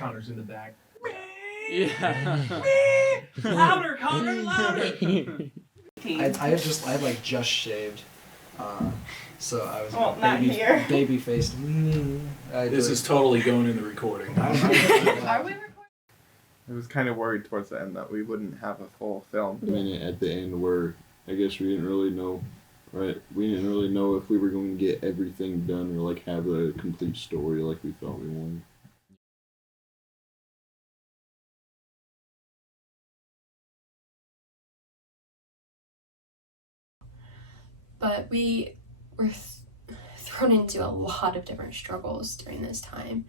Connor's in the back. Yeah. Louder, Connor, louder. I had like just shaved, so I was baby faced. This is totally going in the recording. Are we recording? I was kind of worried towards the end that we wouldn't have a full film. Minute at the end where I guess we didn't really know, right? We didn't really know if we were going to get everything done or like have a complete story like we thought we wanted. But we were thrown into a lot of different struggles during this time.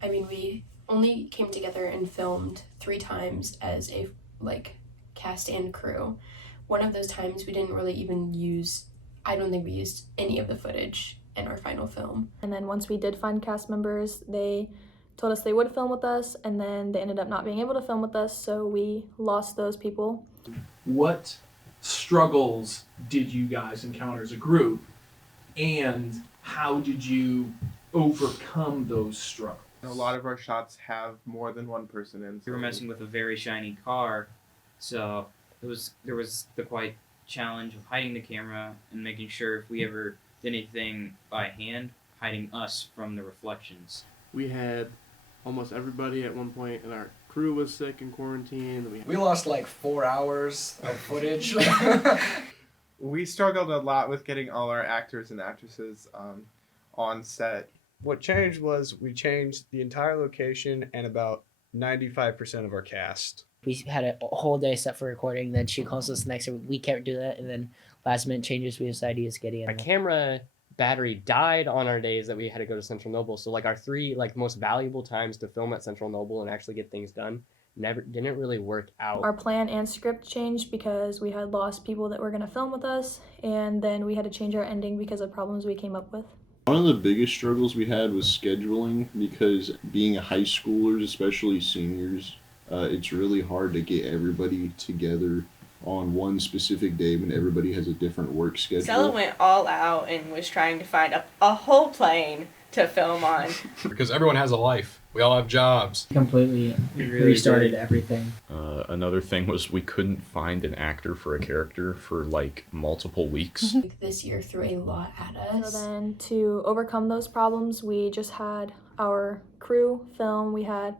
I mean, we only came together and filmed 3 times as a cast and crew. One of those times we didn't really even use, I don't think we used any of the footage in our final film. And then once we did find cast members, they told us they would film with us, and then they ended up not being able to film with us, so we lost those people. What struggles did you guys encounter as a group, and how did you overcome those struggles? A lot of our shots have more than one person in. We were messing with a very shiny car, so there was the quite challenge of hiding the camera and making sure if we ever did anything by hand, hiding us from the reflections. We had almost everybody at one point, and our crew was sick in quarantine. We lost like 4 hours of footage. We struggled a lot with getting all our actors and actresses on set. What changed was we changed the entire location and about 95% of our cast. We had a whole day set for recording, then she calls us the next day, we can't do that, and then last minute changes, we decided to use Gideon. My camera battery died on our days that we had to go to Central Noble, so like our 3 most valuable times to film at Central Noble and actually get things done didn't really work out. Our plan and script changed because we had lost people that were going to film with us, and then we had to change our ending because of problems we came up with. One of the biggest struggles we had was scheduling, because being high schoolers, especially seniors, it's really hard to get everybody together on one specific day when everybody has a different work schedule. Stella went all out and was trying to find a whole plane to film on. Because everyone has a life. We all have jobs. Completely restarted everything. Another thing was we couldn't find an actor for a character for multiple weeks. This year threw a lot at us. So then to overcome those problems, we just had our crew film. We had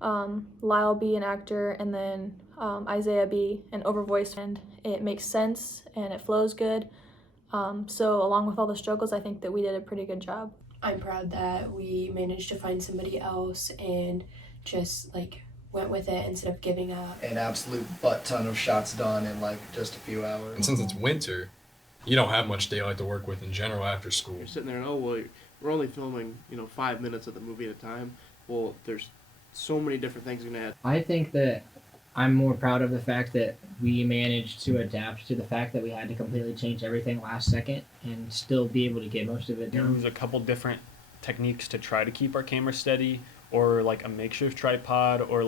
Lyle be an actor, and then Isaiah be an overvoice, and it makes sense and it flows good. So along with all the struggles, I think that we did a pretty good job. I'm proud that we managed to find somebody else and just went with it instead of giving up. An absolute butt ton of shots done in just a few hours. And since it's winter, you don't have much daylight to work with in general after school. You're sitting there and, we're only filming 5 minutes of the movie at a time. Well, there's so many different things you're gonna add. I think that I'm more proud of the fact that we managed to adapt to the fact that we had to completely change everything last second and still be able to get most of it done. Use a couple different techniques to try to keep our camera steady, or a makeshift tripod, or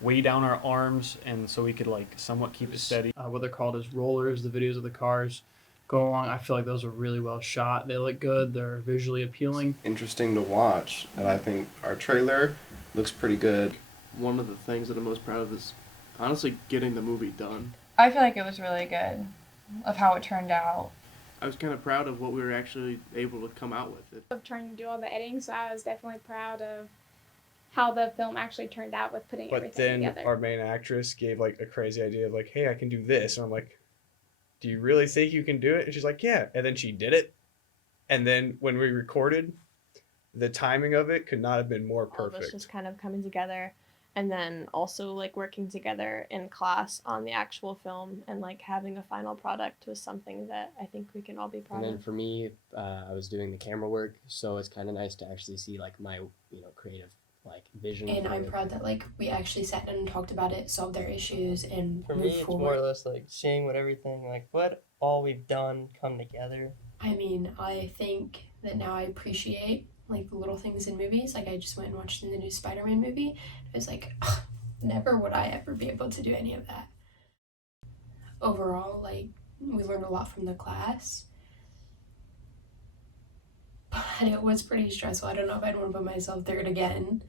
weigh down our arms, and so we could somewhat keep it steady. What they're called is rollers. The videos of the cars go along. I feel like those are really well shot. They look good. They're visually appealing. Interesting to watch, and I think our trailer looks pretty good. One of the things that I'm most proud of is honestly getting the movie done. I feel like it was really good of how it turned out. I was kind of proud of what we were actually able to come out with. Of trying to do all the editing, so I was definitely proud of how the film actually turned out with putting everything together. But then our main actress gave a crazy idea of hey, I can do this. And I'm like, do you really think you can do it? And she's like, yeah. And then she did it. And then when we recorded, the timing of it could not have been more perfect. All of us just kind of coming together, and then also working together in class on the actual film, and having a final product was something that I think we can all be proud of. And then for me, I was doing the camera work, so it's kind of nice to actually see my creative vision. And I'm proud that we actually sat down and talked about it, solved their issues, and for me, it's more or less seeing what everything what all we've done come together. I mean, I think that now I appreciate the little things in movies. I just went and watched the new Spider-Man movie. It was never would I ever be able to do any of that. Overall, we learned a lot from the class, but it was pretty stressful. I don't know if I'd want to put myself through it again.